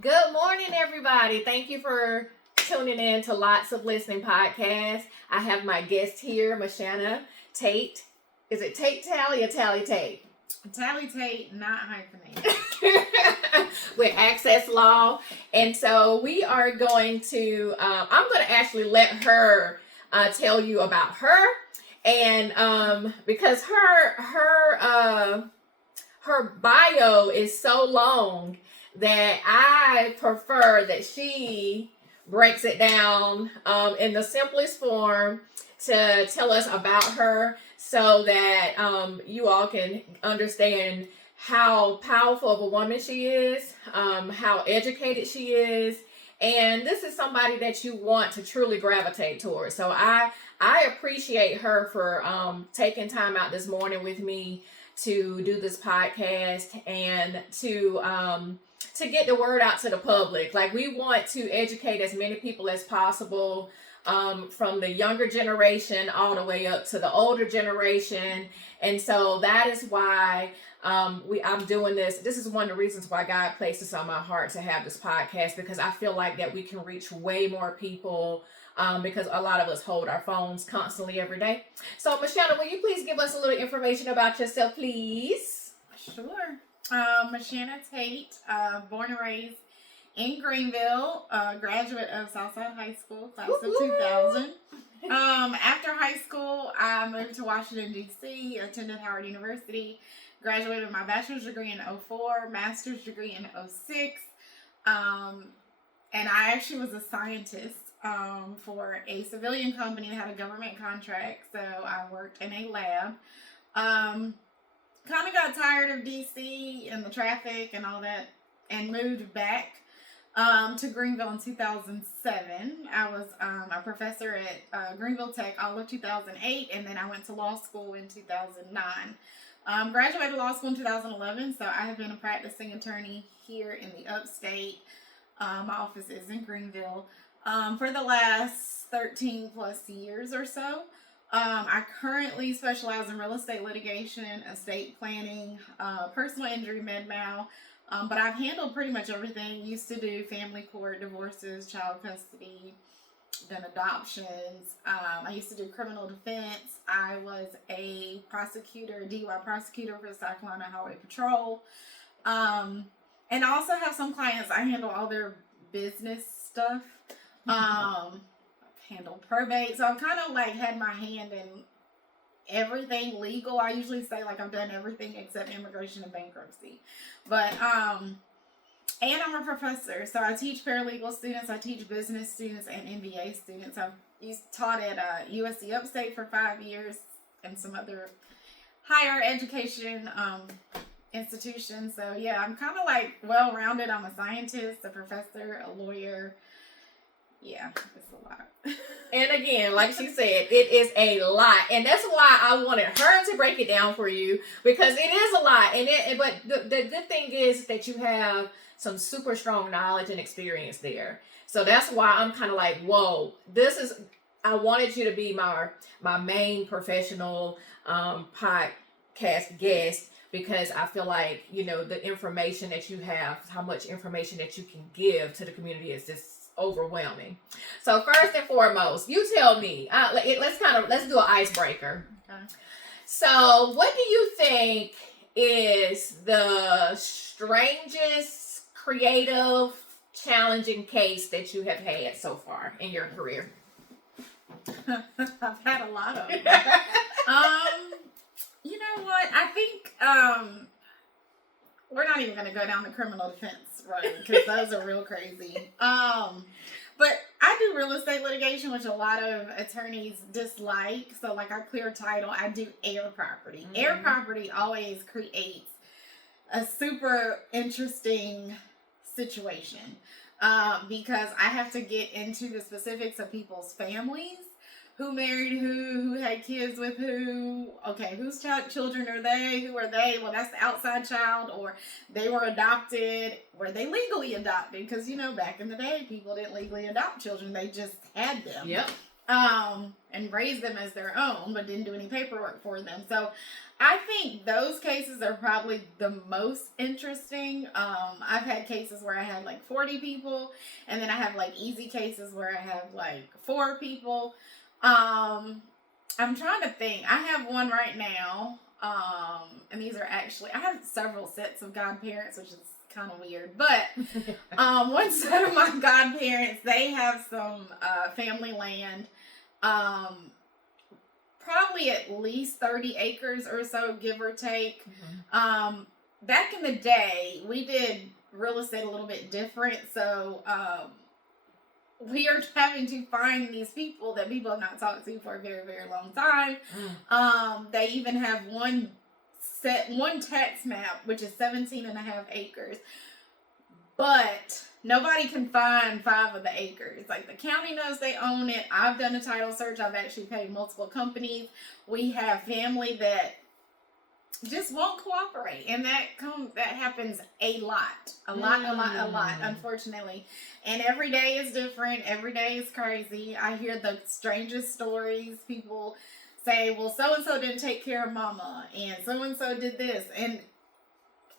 Good morning, everybody. Thank you for tuning in to Lots of Listening Podcast. I have my guest here, Michanna, Tate. Is it Tate Tally or Tally Tate? Tally Tate, not hyphenated. With Access Law. And so we are going to, I'm going to actually let her tell you about her. And because her bio is so long that I prefer that she breaks it down in the simplest form to tell us about her so that you all can understand how powerful of a woman she is, how educated she is, and this is somebody that you want to truly gravitate towards. So I appreciate her for taking time out this morning with me to do this podcast and to get the word out to the public. Like, we want to educate as many people as possible, from the younger generation all the way up to the older generation. And so that is why I'm doing this. This is one of the reasons why God placed this on my heart to have this podcast, because I feel like that we can reach way more people, because a lot of us hold our phones constantly every day. So, Michanna, will you please give us a little information about yourself, please? Sure. Michanna Tate, born and raised in Greenville, graduate of Southside High School, class of 2000. After high school, I moved to Washington, D.C., attended Howard University, graduated with my bachelor's degree in 2004, master's degree in 2006, and I actually was a scientist for a civilian company that had a government contract, so I worked in a lab. Kind of got tired of DC and the traffic and all that and moved back to Greenville in 2007. I was a professor at Greenville Tech all of 2008, and then I went to law school in 2009. Graduated law school in 2011, so I have been a practicing attorney here in the upstate. My office is in Greenville for the last 13 plus years or so. I currently specialize in real estate litigation, estate planning, personal injury, med-mal, but I've handled pretty much everything. Used to do family court, divorces, child custody, done adoptions. I used to do criminal defense. I was a prosecutor, a DUI prosecutor for the South Carolina Highway Patrol. And I also have some clients, I handle all their business stuff. Handled probate, so I've kind of like had my hand in everything legal. I usually say like I've done everything except immigration and bankruptcy, but and I'm a professor, so I teach paralegal students, I teach business students and MBA students. I've taught at USC Upstate for 5 years and some other higher education institutions. So yeah, I'm kind of like well-rounded. I'm a scientist, a professor, a lawyer. Yeah, it's a lot. And again, like she said, it is a lot, and that's why I wanted her to break it down for you, because it is a lot. But the good thing is that you have some super strong knowledge and experience there. So that's why I'm kind of like, whoa, I wanted you to be my main professional podcast guest, because I feel like, the information that you have, how much information that you can give to the community is just overwhelming. So first and foremost, you tell me, let's do an icebreaker. Okay. So what do you think is the strangest, creative, challenging case that you have had so far in your career? I've had a lot of them. You know what? I think we're not even going to go down the criminal defense road, because those are real crazy. But I do real estate litigation, which a lot of attorneys dislike. So like I clear title, I do air property. Mm-hmm. Air property always creates a super interesting situation because I have to get into the specifics of people's families. Who married who had kids with who, okay, whose children are they, who are they? Well, that's the outside child, or they were adopted. Were they legally adopted? Because, back in the day, people didn't legally adopt children. They just had them. Yep. And raised them as their own, but didn't do any paperwork for them. So I think those cases are probably the most interesting. I've had cases where I had like 40 people, and then I have like easy cases where I have like 4 people. I'm trying to think. I have one right now. And these are actually, I have several sets of godparents, which is kind of weird, but one set of my godparents, they have some family land, probably at least 30 acres or so, give or take. Back in the day, we did real estate a little bit different, so we are having to find these people that people have not talked to for a very, very long time. They even have one tax map, which is 17.5 acres, but nobody can find 5 of the acres. Like, the county knows they own it. I've done a title search. I've actually paid multiple companies. We have family that just won't cooperate, and that happens a lot, unfortunately. And every day is different. Every day is crazy. I hear the strangest stories. People say, well, so-and-so didn't take care of mama, and so-and-so did this. And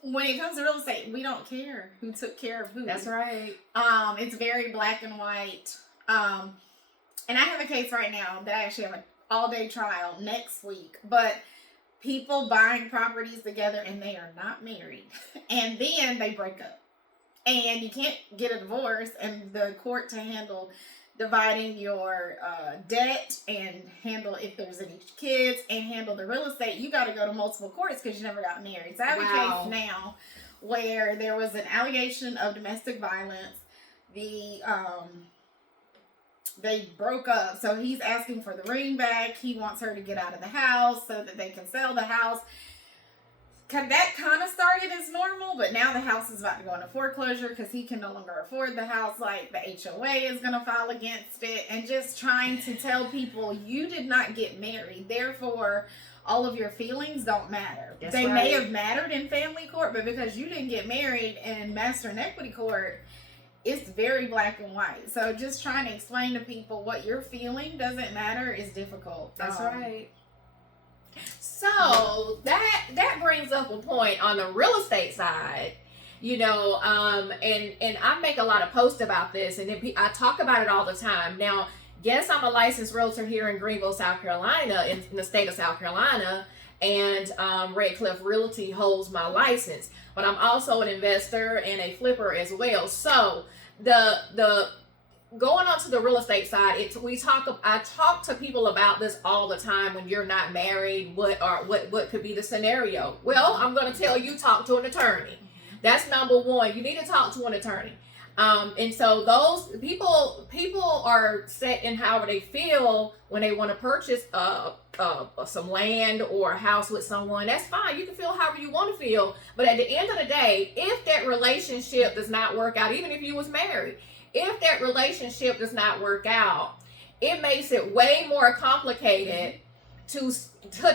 when it comes to real estate, we don't care who took care of who. That's right. It's very black and white. And I have a case right now that I actually have an all-day trial next week, but people buying properties together and they are not married, and then they break up, and you can't get a divorce, and the court to handle dividing your debt and handle if there's any kids and handle the real estate, you got to go to multiple courts because you never got married. So I have a case now where there was an allegation of domestic violence. They broke up, so he's asking for the ring back. He wants her to get out of the house so that they can sell the house. That kind of started as normal, but now the house is about to go into foreclosure because he can no longer afford the house. Like, the HOA is going to file against it, and just trying to tell people, you did not get married, therefore all of your feelings don't matter. They may have mattered in family court, but because you didn't get married in master and equity court, it's very black and white. So just trying to explain to people what you're feeling doesn't matter is difficult. That's right. So that brings up a point on the real estate side, and I make a lot of posts about this, and I talk about it all the time. Now, yes, I'm a licensed realtor here in Greenville, South Carolina, in the state of South Carolina, and Red Cliff Realty holds my license, but I'm also an investor and a flipper as well. So the going on to the real estate side, I talk to people about this all the time. When you're not married, what could be the scenario? Well, I'm going to tell you, talk to an attorney. That's number one. You need to talk to an attorney. And so those people are set in however they feel when they want to purchase some land or a house with someone. That's fine. You can feel however you want to feel. But at the end of the day, if that relationship does not work out, even if you was married, if that relationship does not work out, it makes it way more complicated to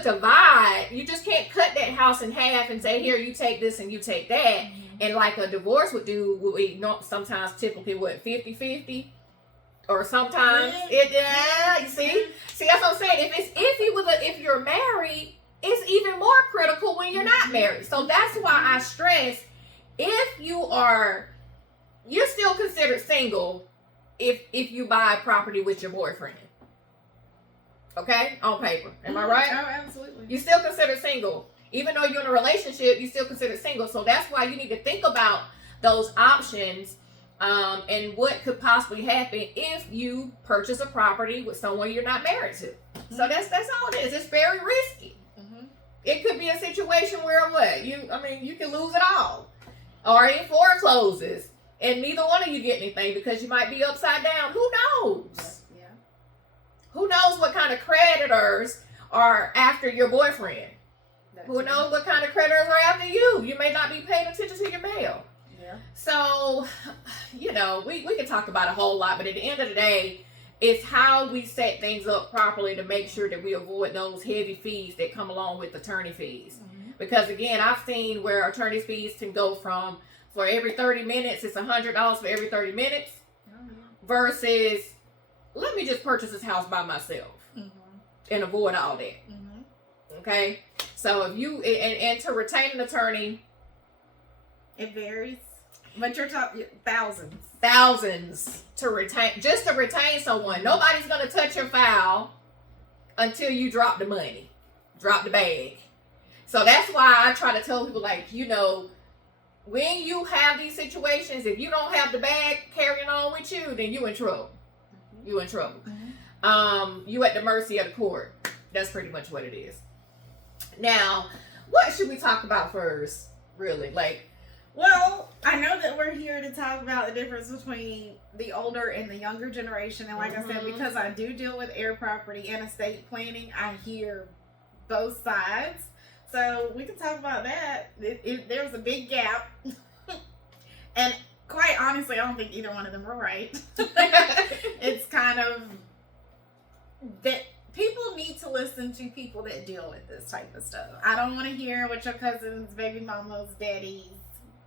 divide. You just can't cut that house in half and say, here, you take this and you take that. And like a divorce would do, we sometimes typically 50-50, or sometimes you see that's what I'm saying. If you're married, it's even more critical when you're not married. So that's why I stress, if you're still considered single if you buy property with your boyfriend. Okay? On paper. Am I right? Oh, absolutely. You still considered single. Even though you're in a relationship, you still consider single. So that's why you need to think about those options, and what could possibly happen if you purchase a property with someone you're not married to. So that's all it is. It's very risky. It could be a situation where you can lose it all, or it forecloses, and neither one of you get anything because you might be upside down. Who knows? Yeah. Who knows what kind of creditors are after your boyfriend? Who knows what kind of creditors are after you? You may not be paying attention to your mail. Yeah. So, we can talk about a whole lot, but at the end of the day, it's how we set things up properly to make sure that we avoid those heavy fees that come along with attorney fees. Because again, I've seen where attorney fees can go from, for every 30 minutes, it's $100 for every 30 minutes, versus, let me just purchase this house by myself and avoid all that. Okay, So if you and to retain an attorney, it varies, but you're talking thousands to retain someone. Nobody's gonna touch your file until you drop the money, drop the bag. So that's why I try to tell people, like, you know, when you have these situations, if you don't have the bag carrying on with you, then you in trouble. You in trouble. You at the mercy of the court. That's pretty much what it is. Now, what should we talk about first? Really, like. Well, I know that we're here to talk about the difference between the older and the younger generation. And like I said, because I do deal with heir property and estate planning, I hear both sides. So we can talk about that. There's a big gap. And quite honestly, I don't think either one of them are right. It's kind of that people need to listen to people that deal with this type of stuff. I don't want to hear what your cousin's baby mama's daddy's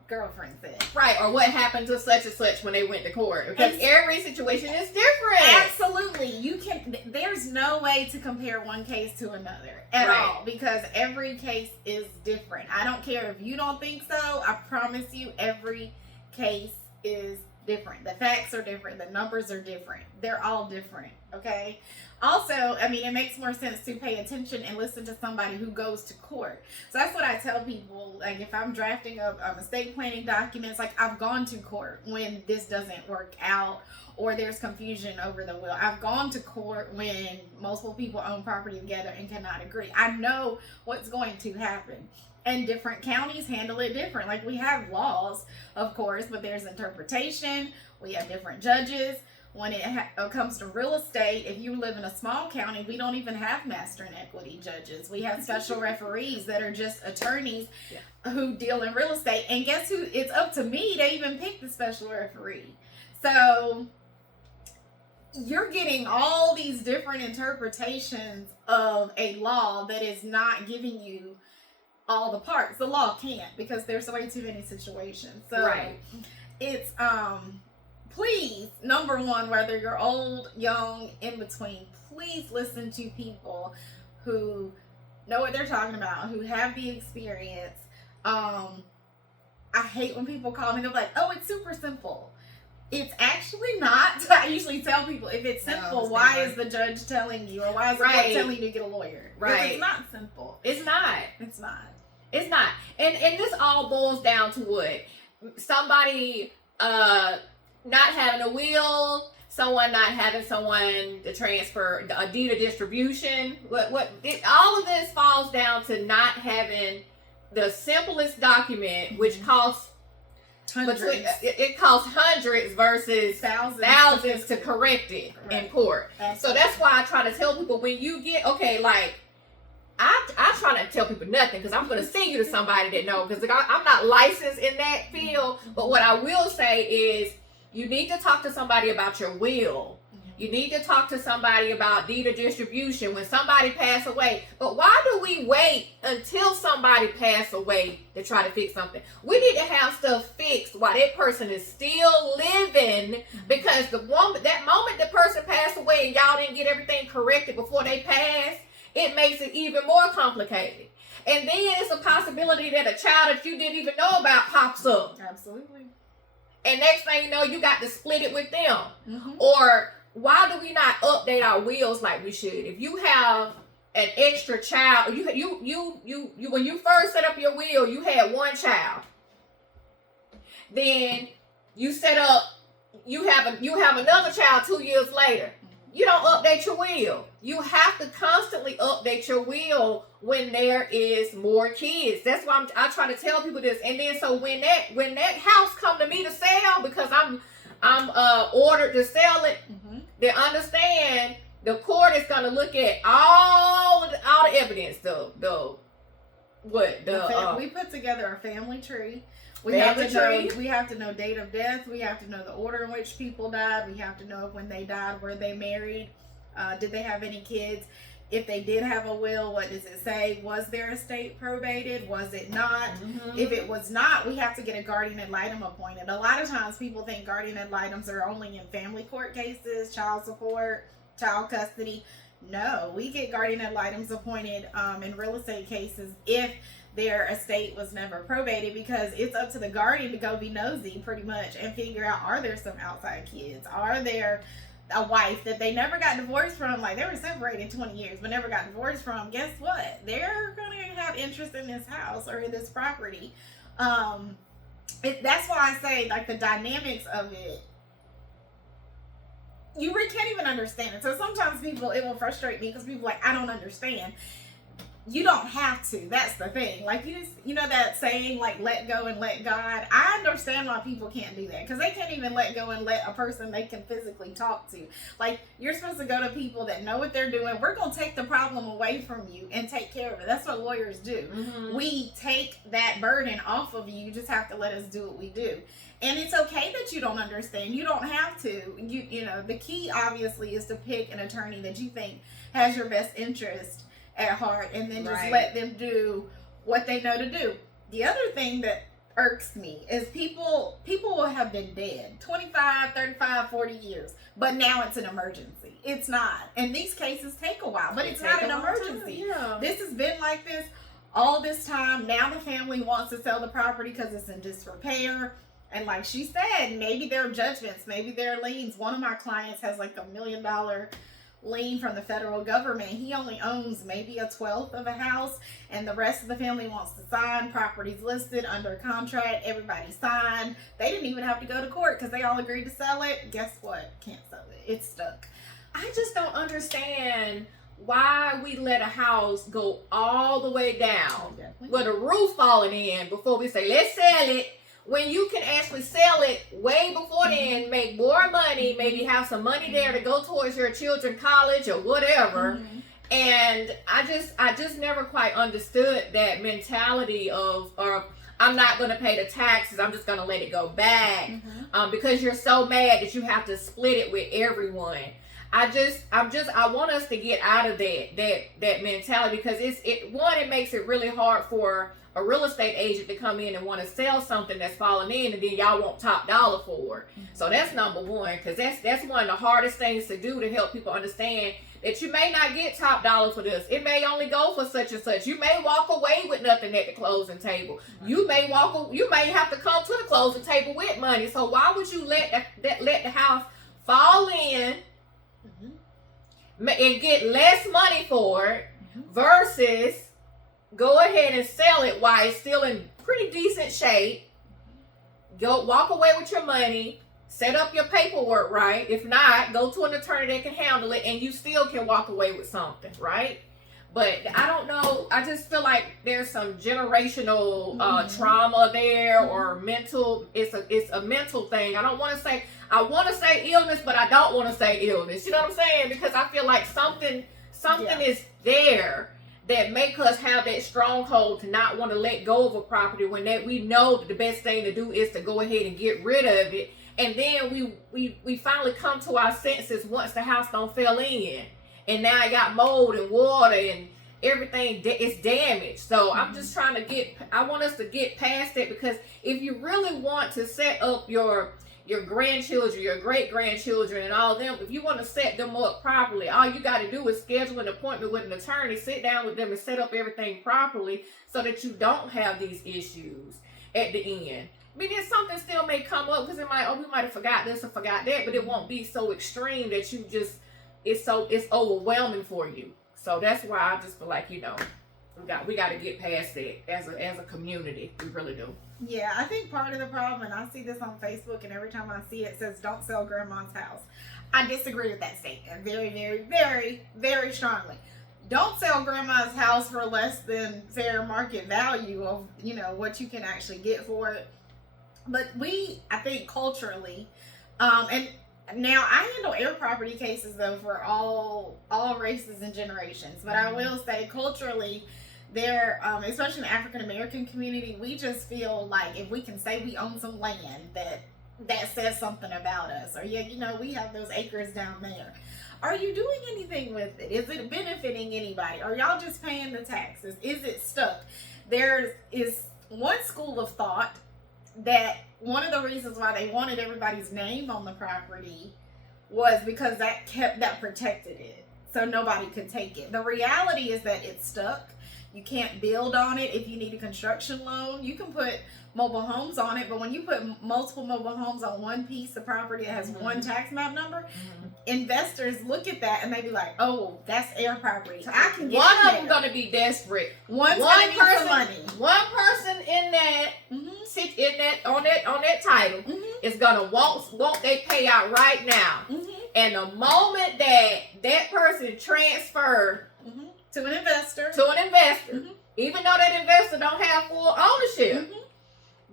girlfriend said. Right, or what happened to such and such when they went to court. Because every situation is different. Absolutely. There's no way to compare one case to another at all, because every case is different. I don't care if you don't think so. I promise you every case is different. The facts are different. The numbers are different. They're all different. Okay. Also, I mean, it makes more sense to pay attention and listen to somebody who goes to court. So that's what I tell people. Like, if I'm drafting estate planning documents, like, I've gone to court when this doesn't work out or there's confusion over the will. I've gone to court when multiple people own property together and cannot agree. I know what's going to happen. And different counties handle it different. Like, we have laws, of course, but there's interpretation. We have different judges. When it comes to real estate, if you live in a small county, we don't even have master and equity judges. We have special referees that are just attorneys who deal in real estate. And guess who? It's up to me to even pick the special referee. So you're getting all these different interpretations of a law that is not giving you all the parts. The law can't, because there's way too many situations. So it's please, number one, whether you're old, young, in between, please listen to people who know what they're talking about, who have the experience. I hate when people call me, they're like, oh, it's super simple. It's actually not. I usually tell people, if it's simple, why is the judge telling you, or why is the court telling you to get a lawyer? Because it's not simple. It's not. It's not. It's not. And this all boils down to what? Somebody not having a will, someone not having someone to transfer a deed of distribution. All of this falls down to not having the simplest document, which costs hundreds. It costs hundreds versus thousands to correct it in court. Absolutely. So that's why I try to tell people, when you get I try not to tell people nothing, because I'm going to send you to somebody that knows, because I'm not licensed in that field. But what I will say is, you need to talk to somebody about your will. You need to talk to somebody about deed of distribution when somebody passed away. But why do we wait until somebody passed away to try to fix something? We need to have stuff fixed while that person is still living, because that moment the person passed away and y'all didn't get everything corrected before they passed, it makes it even more complicated. And then it's a possibility that a child that you didn't even know about pops up. Absolutely. And next thing you know, you got to split it with them. Or why do we not update our wills like we should? If you have an extra child, you when you first set up your will, you had one child. Then you have another child 2 years later. You don't update your will. You have to constantly update your will when there is more kids. That's why I try to tell people this. And then so when that house come to me to sell, because I'm ordered to sell it, they understand the court is gonna look at all the evidence. We put together a family tree. We have to know date of death. We have to know the order in which people died. We have to know when they died, were they married, did they have any kids? If they did have a will, what does it say? Was their estate probated? Was it not? If it was not, we have to get a guardian ad litem appointed. A lot of times people think guardian ad litems are only in family court cases, child support, child custody. No, we get guardian ad litems appointed in real estate cases if their estate was never probated, because it's up to the guardian to go be nosy pretty much and figure out, are there some outside kids? Are there a wife that they never got divorced from? Like, they were separated 20 years but never got divorced from. Guess what? They're going to have interest in this house or in this property. That's why I say, like, the dynamics of it, you really can't even understand it. So sometimes it will frustrate me because people are like, I don't understand. You don't have to. That's the thing. Like, you know that saying, like, let go and let God. I understand why people can't do that, because they can't even let go and let a person they can physically talk to. Like, you're supposed to go to people that know what they're doing. We're going to take the problem away from you and take care of it. That's what lawyers do. Mm-hmm. We take that burden off of you. You just have to let us do what we do. And it's okay that you don't understand. You don't have to. You know, the key obviously is to pick an attorney that you think has your best interest at heart, and then just let them do what they know to do. The other thing that irks me is people will have been dead 25, 35, 40 years, but now it's an emergency. It's not. And these cases take a while, but it's not an emergency. Yeah. This has been like this all this time. Now the family wants to sell the property because it's in disrepair. And like she said, maybe there are judgments, maybe there are liens. One of my clients has like $1 million lien from the federal government. He only owns maybe 1/12 of a house, and the rest of the family wants to sign. Property's listed under contract. Everybody signed. They didn't even have to go to court because they all agreed to sell it. Guess what? Can't sell it. It's stuck. I just don't understand why we let a house go all the way down with a roof falling in before we say, let's sell it. When you can actually sell it way before then, make more money, maybe have some money there to go towards your children's college or whatever. Mm-hmm. And I just never quite understood that mentality of, or I'm not going to pay the taxes, I'm just going to let it go back. Mm-hmm. Because you're so mad that you have to split it with everyone. I want us to get out of that mentality, because it makes it really hard for a real estate agent to come in and want to sell something that's falling in, and then y'all want top dollar for it. Mm-hmm. So that's number one, because that's one of the hardest things to do, to help people understand that you may not get top dollar for this. It may only go for such and such. You may walk away with nothing at the closing table. Mm-hmm. You may have to come to the closing table with money. So why would you let the house fall in, mm-hmm, and get less money for it, mm-hmm, versus go ahead and sell it while it's still in pretty decent shape? Go walk away with your money, set up your paperwork right. If not, go to an attorney that can handle it, and you still can walk away with something, right? But I don't know. I just feel like there's some generational trauma there, or mental. It's a mental thing. I want to say illness, but I don't want to say illness. You know what I'm saying? Because I feel like something is there that make us have that stronghold to not want to let go of a property, when that we know that the best thing to do is to go ahead and get rid of it. And then we finally come to our senses once the house don't fell in, and now I got mold and water and everything is damaged. So I'm just trying to I want us to get past it, because if you really want to set up your grandchildren, your great-grandchildren, and all of them, if you want to set them up properly, all you got to do is schedule an appointment with an attorney, sit down with them, and set up everything properly so that you don't have these issues at the end. I mean, then something still may come up, because we might have forgot this or forgot that, but it won't be so extreme that you just, it's overwhelming for you. So that's why I just feel like, we got to get past that as a community. We really do. Yeah, I think part of the problem, and I see this on Facebook, and every time I see it, says don't sell grandma's house. I disagree with that statement very, very, very, very strongly. Don't sell grandma's house for less than fair market value of, what you can actually get for it. But I think culturally, and now I handle air property cases though for all races and generations. But I will say culturally, there, especially in the African American community, we just feel like if we can say we own some land, that says something about us. Or we have those acres down there. Are you doing anything with it? Is it benefiting anybody? Are y'all just paying the taxes? Is it stuck? There is one school of thought that one of the reasons why they wanted everybody's name on the property was because that protected it. so nobody could take it. The reality is that it's stuck. You can't build on it. If you need a construction loan, you can put mobile homes on it, but when you put multiple mobile homes on one piece of property that has one tax map number, investors look at that and they be like, "Oh, that's air property. I can get one in of there." them gonna be desperate. One person, person, money. One person in that sit in that on that title is gonna want they payout right now. And the moment that person transfer to an investor, even though that investor don't have full ownership,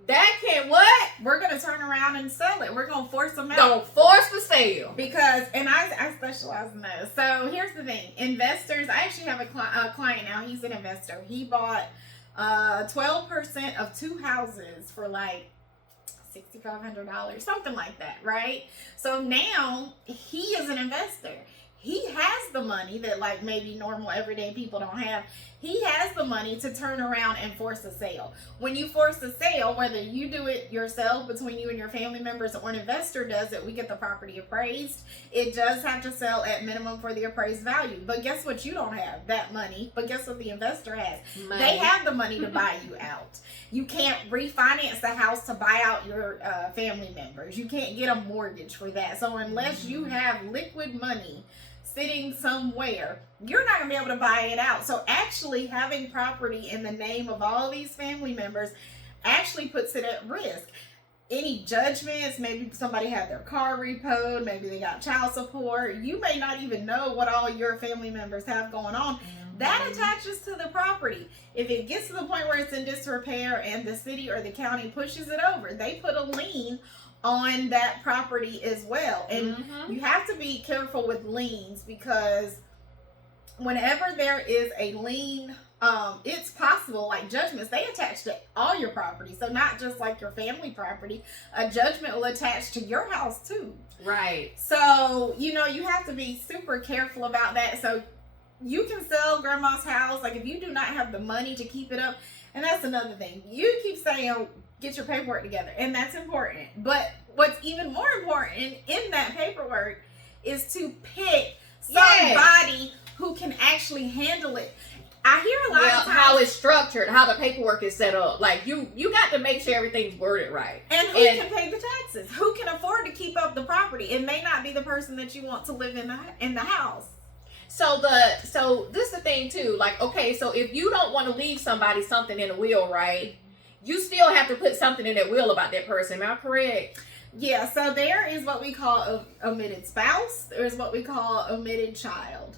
that can what? We're gonna turn around and sell it. We're gonna force them out. Don't force the sale. Because, and I specialize in this. So here's the thing. Investors, I actually have a client now. He's an investor. He bought 12% of 2 houses for like $6,500, something like that, right? So now he is an investor. He has the money that like maybe normal everyday people don't have. He has the money to turn around and force a sale. When you force a sale, whether you do it yourself between you and your family members or an investor does it, we get the property appraised. It does have to sell at minimum for the appraised value. But guess what? You don't have that money. But guess what the investor has? Money. They have the money to buy you out. You can't refinance the house to buy out your family members. You can't get a mortgage for that. So unless you have liquid money sitting somewhere, you're not gonna be able to buy it out. So actually having property in the name of all these family members actually puts it at risk. Any judgments, maybe somebody had their car repoed, maybe they got child support, you may not even know what all your family members have going on. That attaches to the property. If it gets to the point where it's in disrepair and the city or the county pushes it over, they put a lien on that property as well. And you have to be careful with liens, because whenever there is a lien, it's possible, like judgments, they attach to all your property. So not just like your family property, a judgment will attach to your house too. Right. So, you know, you have to be super careful about that. So you can sell grandma's house, like if you do not have the money to keep it up. And that's another thing. You keep saying, oh, get your paperwork together, and that's important. But what's even more important in that paperwork is to pick somebody who can actually handle it. I hear a lot of times how it's structured, how the paperwork is set up. Like you got to make sure everything's worded right. And who can pay the taxes? Who can afford to keep up the property? It may not be the person that you want to live in the house. So this is the thing too. Like, okay, so if you don't want to leave somebody something in a will, right? You still have to put something in that will about that person. Am I correct? Yeah, so there is what we call omitted spouse. There's what we call omitted child.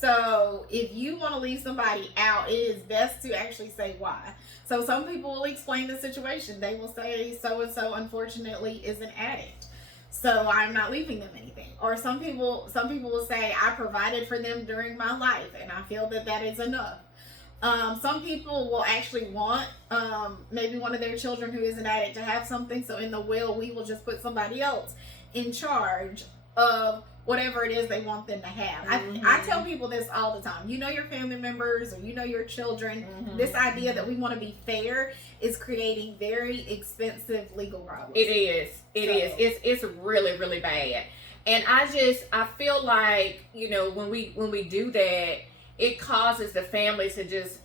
So if you want to leave somebody out, it is best to actually say why. So some people will explain the situation. They will say so-and-so unfortunately is an addict, so I'm not leaving them anything. Or some people will say I provided for them during my life and I feel that is enough. Some people will actually want maybe one of their children who is an addict to have something. So in the will, we will just put somebody else in charge of whatever it is they want them to have. I tell people this all the time. You know your family members or you know your children. This idea that we want to be fair is creating very expensive legal problems. It is. It's really, really bad. And I feel like, you know, when we do that, it causes the family to just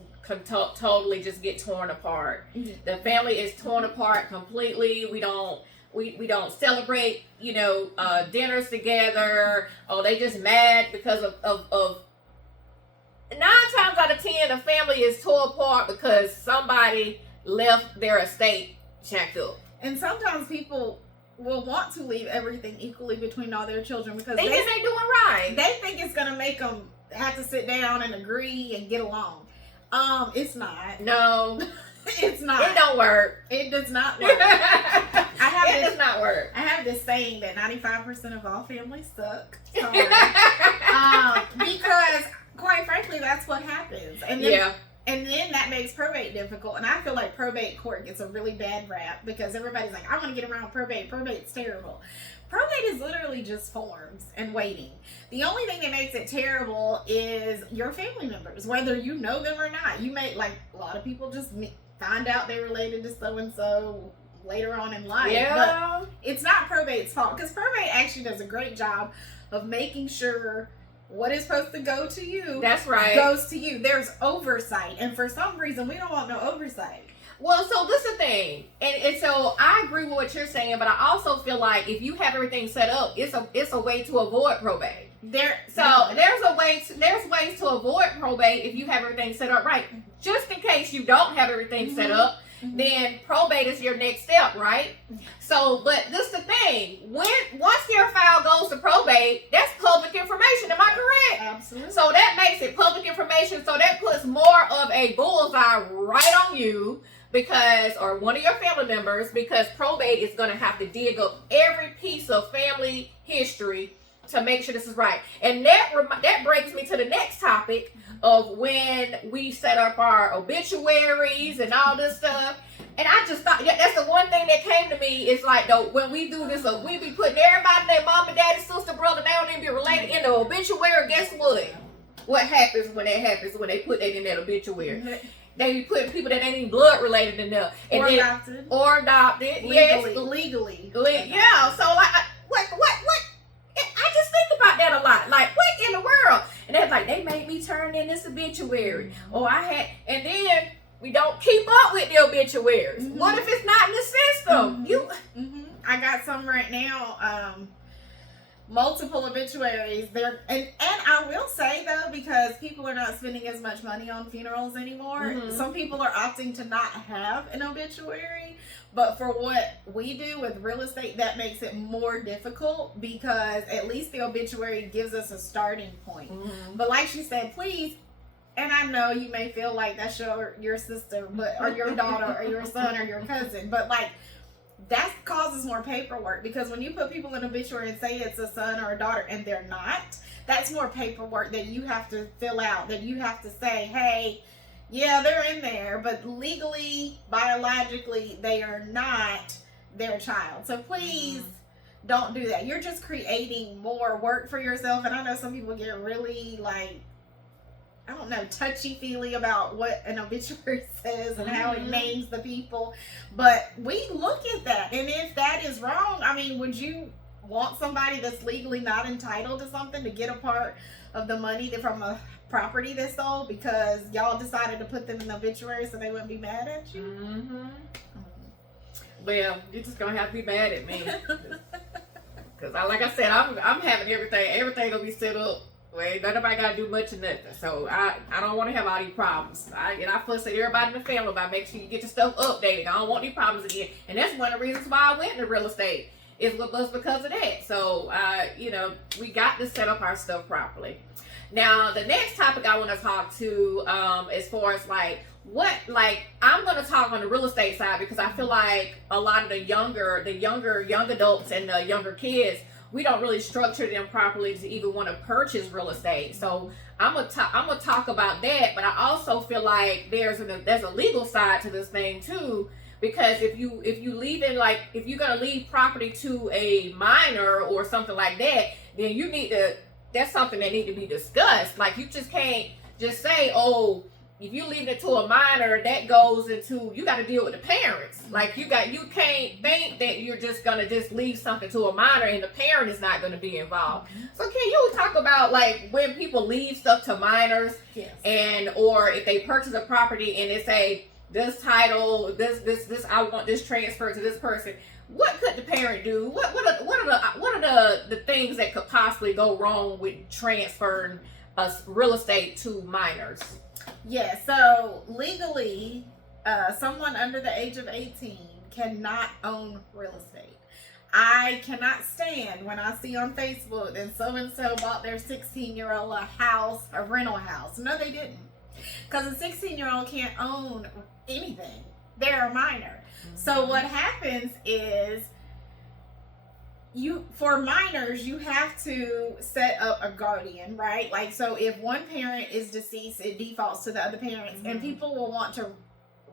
totally just get torn apart. The family is torn apart completely. We don't celebrate, you know, dinners together. Oh, they just mad because of 9 times out of 10, the family is torn apart because somebody left their estate jacked up. And sometimes people will want to leave everything equally between all their children because they think they're doing right. They think it's gonna make them have to sit down and agree and get along. It's not. No. It's not. It don't work. It does not work. It does not work. I have this saying that 95% of all families suck. Sorry. Because quite frankly, that's what happens. And then that makes probate difficult. And I feel like probate court gets a really bad rap because everybody's like, I want to get around probate. Probate's terrible. Probate is literally just forms and waiting. The only thing that makes it terrible is your family members, whether you know them or not. You may, like, a lot of people just find out they're related to so-and-so later on in life. Yeah. But it's not probate's fault because probate actually does a great job of making sure what is supposed to go to you, that's right, goes to you. There's oversight, and for some reason, we don't want no oversight. Well, so this is the thing, and so I agree with what you're saying, but I also feel like if you have everything set up, it's a way to avoid probate. There's ways to avoid probate if you have everything set up right. Just in case you don't have everything set up, then probate is your next step, right? So, but this is the thing, once your file goes to probate, that's public information. Am I correct? Absolutely. So that makes it public information. So that puts more of a bullseye right on you. Or one of your family members, because probate is going to have to dig up every piece of family history to make sure this is right. And that brings me to the next topic of when we set up our obituaries and all this stuff. And I just thought, that's the one thing that came to me is like, though, when we do this, we be putting everybody, their mom and daddy, sister, brother, they don't even be related in the obituary. Guess what? What happens when that happens, when they put that in that obituary? They be putting people that ain't even blood related in there. Or adopted. Legally. Yeah. So like, what? I just think about that a lot. Like, what in the world? And they're like, they made me turn in this obituary. And then we don't keep up with the obituaries. What if it's not in the system? I got some right now. Multiple obituaries there, and I will say though, because people are not spending as much money on funerals anymore, some people are opting to not have an obituary. But for what we do with real estate, that makes it more difficult, because at least the obituary gives us a starting point. But like she said, please, and I know you may feel like that's your sister, or your daughter, or your son, or your cousin, but like, that causes more paperwork, because when you put people in obituary and say it's a son or a daughter and they're not, that's more paperwork that you have to fill out, that you have to say, hey, yeah, they're in there, but legally, biologically, they are not their child. So please don't do that. You're just creating more work for yourself. And I know some people get really, like, I don't know, touchy-feely about what an obituary says and how it names the people. But we look at that. And if that is wrong, I mean, would you want somebody that's legally not entitled to something to get a part of the money from a property that's sold because y'all decided to put them in the obituary so they wouldn't be mad at you? Well, you're just going to have to be mad at me. Because like I said, I'm having everything going to be set up. Well, nobody got to do much of nothing. So I don't want to have all these problems. I fuss at everybody in the family about make sure you get your stuff updated. I don't want these problems again. And that's one of the reasons why I went into real estate. It was because of that. So, we got to set up our stuff properly. Now, the next topic I want to talk to, as far as I'm going to talk on the real estate side, because I feel like a lot of the young adults and the younger kids, we don't really structure them properly to even want to purchase real estate. So I'm gonna talk about that, but I also feel like there's a legal side to this thing too, because if you're gonna leave property to a minor or something like that, then that's something that need to be discussed. Like, you just can't just say, oh, if you leave it to a minor, that goes into, you got to deal with the parents. Like, you can't think that you're just gonna just leave something to a minor and the parent is not gonna be involved. So can you talk about like when people leave stuff to minors, or if they purchase a property and they say this title, this I want this transferred to this person, what could the parent do? What are the things that could possibly go wrong with transferring real estate to minors? Yeah, so legally, someone under the age of 18 cannot own real estate. I cannot stand when I see on Facebook that so-and-so bought their 16-year-old a rental house. No, they didn't. Because a 16-year-old can't own anything. They're a minor. So what happens is, for minors, you have to set up a guardian, right? Like, so if one parent is deceased, it defaults to the other parents, and people will want to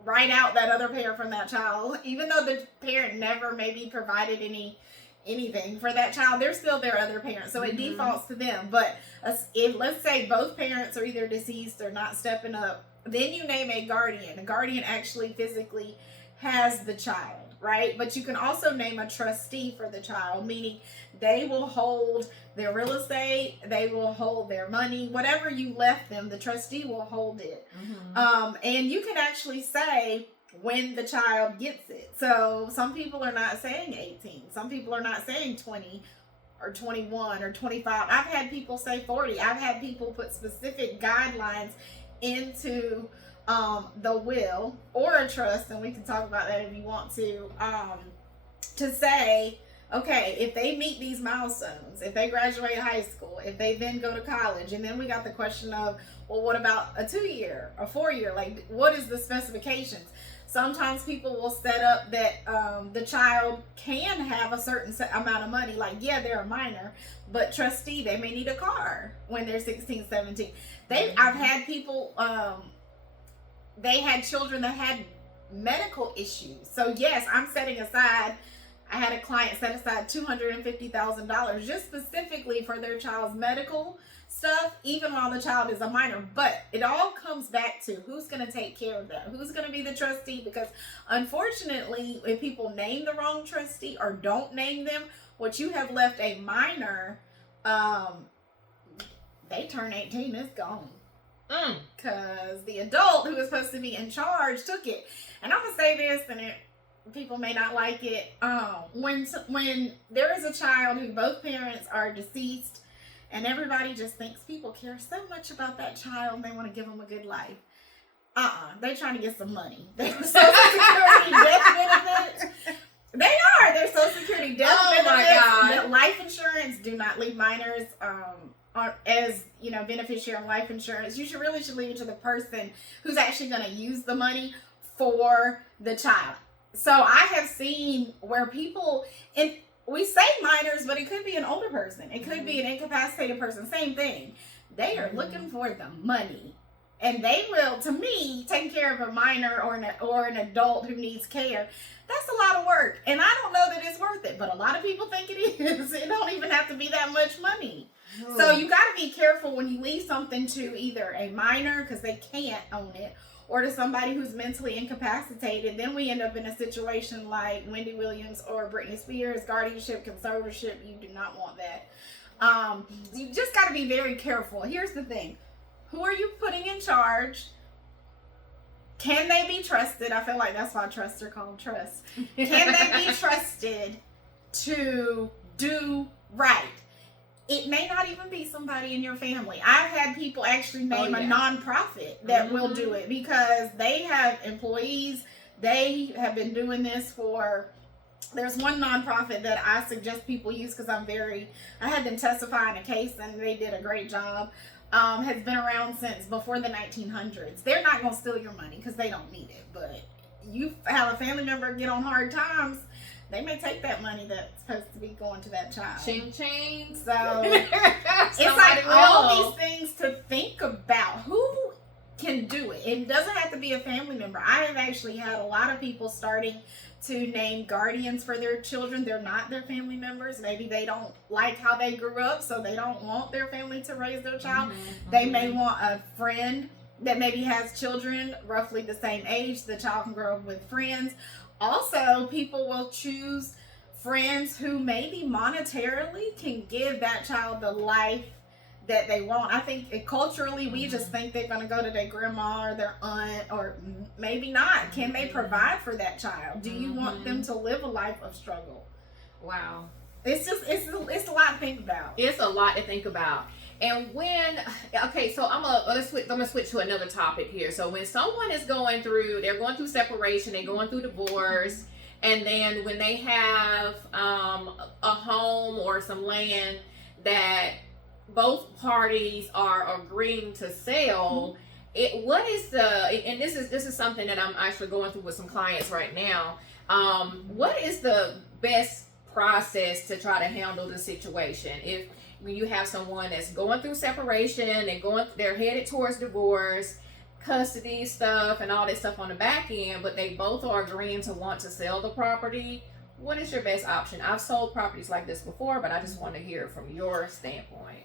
write out that other parent from that child, even though the parent never maybe provided anything for that child. They're still their other parent, so it defaults to them. But if, let's say, both parents are either deceased or not stepping up, then you name a guardian. A guardian actually physically has the child. right? But you can also name a trustee for the child, meaning they will hold their real estate, they will hold their money, whatever you left them, the trustee will hold it. And you can actually say when the child gets it. So some people are not saying 18, some people are not saying 20 or 21 or 25. I've had people say 40. I've had people put specific guidelines into the will or a trust, and we can talk about that if you want to say, okay, if they meet these milestones, if they graduate high school, if they then go to college, and then we got the question of, well, what about a 2-year, a 4-year? Like, what is the specifications? Sometimes people will set up that the child can have a certain amount of money. Like, yeah, they're a minor, but trustee, they may need a car when they're 16, 17. I've had people, they had children that had medical issues. So yes, I'm setting aside, I had a client set aside $250,000 just specifically for their child's medical stuff, even while the child is a minor. But it all comes back to who's going to take care of that, who's going to be the trustee, because unfortunately, if people name the wrong trustee or don't name them, what you have left a minor, they turn 18, it's gone. Because the adult who was supposed to be in charge took it. And I'm going to say this, and people may not like it. When there is a child who both parents are deceased, and everybody just thinks people care so much about that child and they want to give them a good life. They're trying to get some money. Their Social Security death benefits. They are. Their Social Security death benefits. My God. Life insurance, do not leave minors as beneficiary of life insurance. You should leave it to the person who's actually going to use the money for the child. So I have seen where people, and we say minors, but it could be an older person. It could be an incapacitated person. Same thing. They are looking for the money. And they will, to me, take care of a minor or an adult who needs care. That's a lot of work. And I don't know that it's worth it. But a lot of people think it is. It don't even have to be that much money. So you got to be careful when you leave something to either a minor, because they can't own it, or to somebody who's mentally incapacitated. Then we end up in a situation like Wendy Williams or Britney Spears, guardianship, conservatorship. You do not want that. You just got to be very careful. Here's the thing. Who are you putting in charge? Can they be trusted? I feel like that's why trusts are called trusts. Can they be trusted to do right? It may not even be somebody in your family. I've had people actually name a nonprofit that will do it because they have employees. They have been doing this for, there's one nonprofit that I suggest people use because I had them testify in a case and they did a great job. Has been around since before the 1900s. They're not going to steal your money because they don't need it. But you have a family member get on hard times, they may take that money that's supposed to be going to that child. Ching ching. So it's like all these things to think about. Who can do it? It doesn't have to be a family member. I have actually had a lot of people starting to name guardians for their children. They're not their family members. Maybe they don't like how they grew up, so they don't want their family to raise their child. They may want a friend that maybe has children roughly the same age. The child can grow up with friends. Also, people will choose friends who maybe monetarily can give that child the life that they want. I think culturally, we just think they're going to go to their grandma or their aunt, or maybe not. Can they provide for that child? Do you want them to live a life of struggle? Wow. It's a lot to think about. It's a lot to think about. And so I'm gonna switch to another topic here. So when someone is they're going through separation, they're going through divorce, and then when they have a home or some land that both parties are agreeing to sell, and this is something that I'm actually going through with some clients right now. What is the best process to try to handle the situation if you have someone that's going through separation and they're headed towards divorce, custody stuff and all that stuff on the back end, but they both are agreeing to want to sell the property? What is your best option? I've sold properties like this before, but I just want to hear it from your standpoint.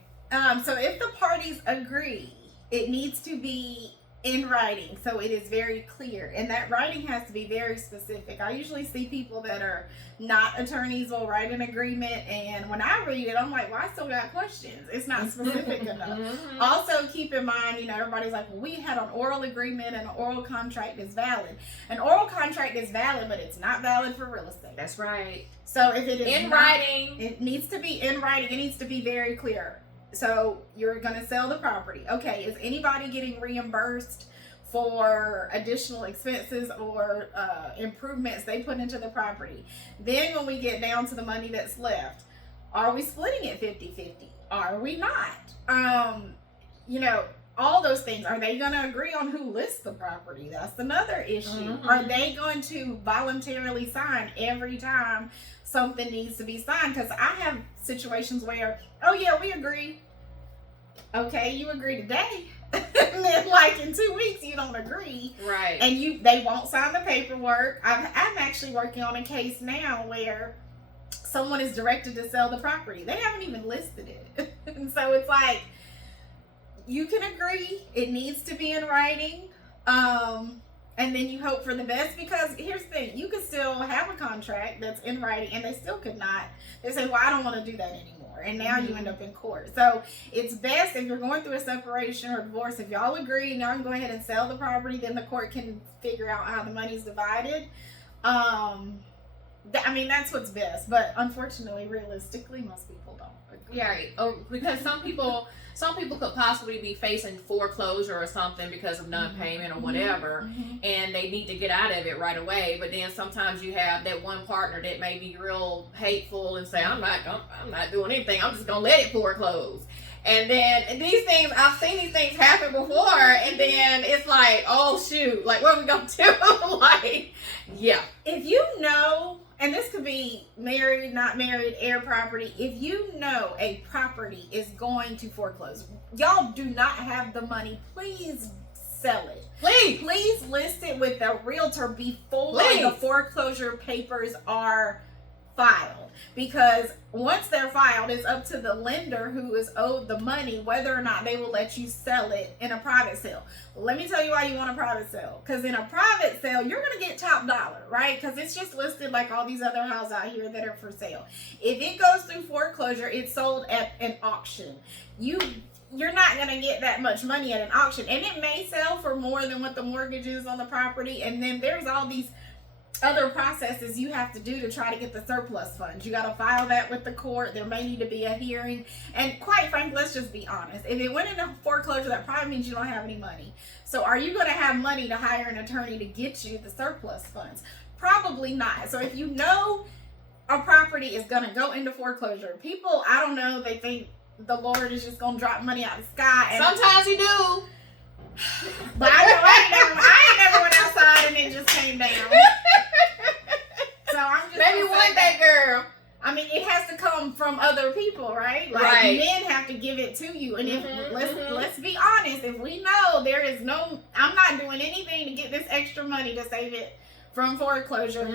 So if the parties agree, it needs to be in writing, so it is very clear, and that writing has to be very specific. I usually see people that are not attorneys will write an agreement, and when I read it, I'm like, well, I still got questions. It's not specific enough. Also, keep in mind, you know, everybody's like, well, we had an oral agreement and an oral contract is valid. An oral contract is valid, but it's not valid for real estate. That's right. So if it is in writing, it needs to be in writing. It needs to be very clear. So you're going to sell the property. Okay, is anybody getting reimbursed for additional expenses or improvements they put into the property? Then when we get down to the money that's left, are we splitting it 50-50? Are we not? You know, all those things. Are they going to agree on who lists the property? That's another issue. Are they going to voluntarily sign every time something needs to be signed? Because I have situations where, oh yeah, we agree. Okay, you agree today. And then like in 2 weeks you don't agree. Right. And they won't sign the paperwork. I'm actually working on a case now where someone is directed to sell the property. They haven't even listed it. And so it's like, you can agree. It needs to be in writing. And then you hope for the best, because here's the thing, you could still have a contract that's in writing and they still could not. They say, well, I don't want to do that anymore. And now you end up in court. So it's best if you're going through a separation or divorce, if y'all agree, now you can go ahead and sell the property, then the court can figure out how the money's divided. I mean, that's what's best. But unfortunately, realistically, most people don't agree. Yeah, right. Because some people could possibly be facing foreclosure or something because of non-payment or whatever, and they need to get out of it right away. But then sometimes you have that one partner that may be real hateful and say, I'm not doing anything. I'm just gonna let it foreclose. And then these things, I've seen these things happen before, and then it's like, oh shoot, like what are we gonna do? Like, yeah. If you know, and this could be married, not married, heir property. If you know a property is going to foreclose, y'all do not have the money, please sell it. Please list it with the realtor before the foreclosure papers are filed. Because once they're filed, it's up to the lender who is owed the money whether or not they will let you sell it in a private sale. Let me tell you why you want a private sale. Because in a private sale, you're going to get top dollar, right? Because it's just listed like all these other houses out here that are for sale. If it goes through foreclosure, it's sold at an auction. You're not going to get that much money at an auction. And it may sell for more than what the mortgage is on the property. And then there's all these other processes you have to do to try to get the surplus funds. You got to file that with the court. There may need to be a hearing. And quite frankly, let's just be honest. If it went into foreclosure, that probably means you don't have any money. So are you going to have money to hire an attorney to get you the surplus funds? Probably not. So if you know a property is going to go into foreclosure, people, I don't know, they think the Lord is just going to drop money out of the sky. And sometimes you do. But I ain't never went outside and it just came down. So I'm just maybe one day, girl. I mean, it has to come from other people, right? Like right. Men have to give it to you. And if let's be honest, if we know there is I'm not doing anything to get this extra money to save it from foreclosure,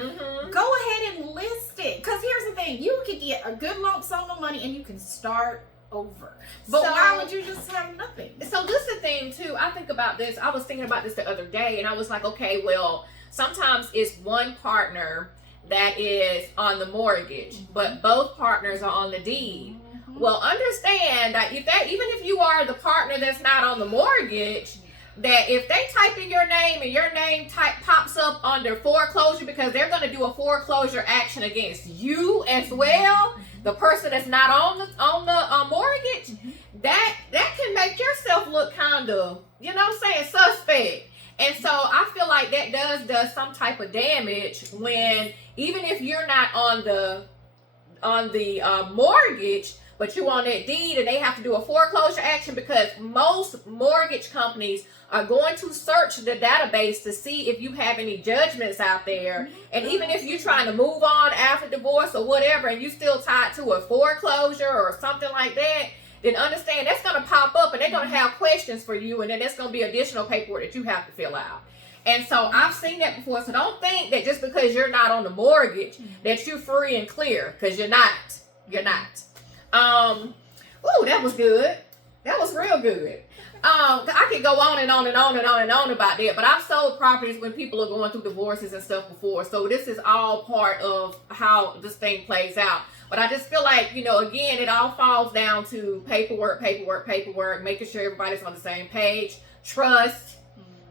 go ahead and list it. Because here's the thing, you could get a good lump sum of money and you can start over. But why would you just have nothing? So this is the thing too. I think about this. I was thinking about this the other day, and I was like, okay, well, sometimes it's one partner that is on the mortgage, but both partners are on the deed. Well, understand that even if you are the partner that's not on the mortgage, that if they type in your name and your name pops up under foreclosure, because they're going to do a foreclosure action against you as well, the person that's not on the mortgage, that can make yourself look kind of, you know what I'm saying, suspect. And so I feel like that does some type of damage when, even if you're not on the mortgage, but you on that deed and they have to do a foreclosure action, because most mortgage companies are going to search the database to see if you have any judgments out there. And even if you're trying to move on after divorce or whatever, and you still tied to a foreclosure or something like that, then understand that's going to pop up and they're going to have questions for you, and then there's going to be additional paperwork that you have to fill out. And so I've seen that before. So don't think that just because you're not on the mortgage that you're free and clear, because you're not. You're not. Ooh, that was good. That was real good. I could go on and on and on and on and on about that, but I've sold properties when people are going through divorces and stuff before. So this is all part of how this thing plays out. But I just feel like, again, it all falls down to paperwork, making sure everybody's on the same page, trust.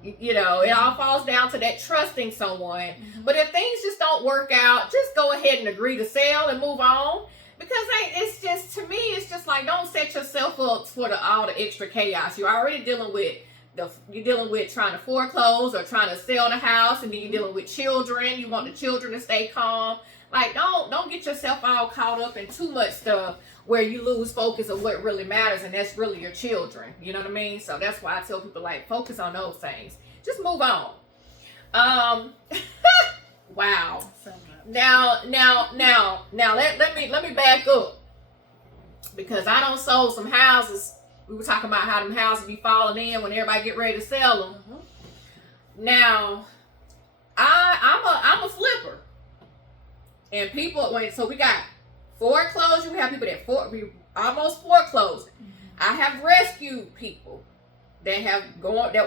It all falls down to that trusting someone. Mm-hmm. But if things just don't work out, just go ahead and agree to sell and move on. Because it's just, to me, it's just like, don't set yourself up for all the extra chaos. You're already dealing with trying to foreclose or trying to sell the house, and then you're dealing with children. You want the children to stay calm. Like, don't get yourself all caught up in too much stuff where you lose focus of what really matters, and that's really your children. You know what I mean? So that's why I tell people, like, focus on those things. Just move on. Wow. So now, let me back up, because I done sold some houses. We were talking about how them houses be falling in when everybody get ready to sell them. Mm-hmm. Now, I'm a flipper, and people so we got foreclosure. We have people that we almost foreclosed. Mm-hmm. I have rescued people that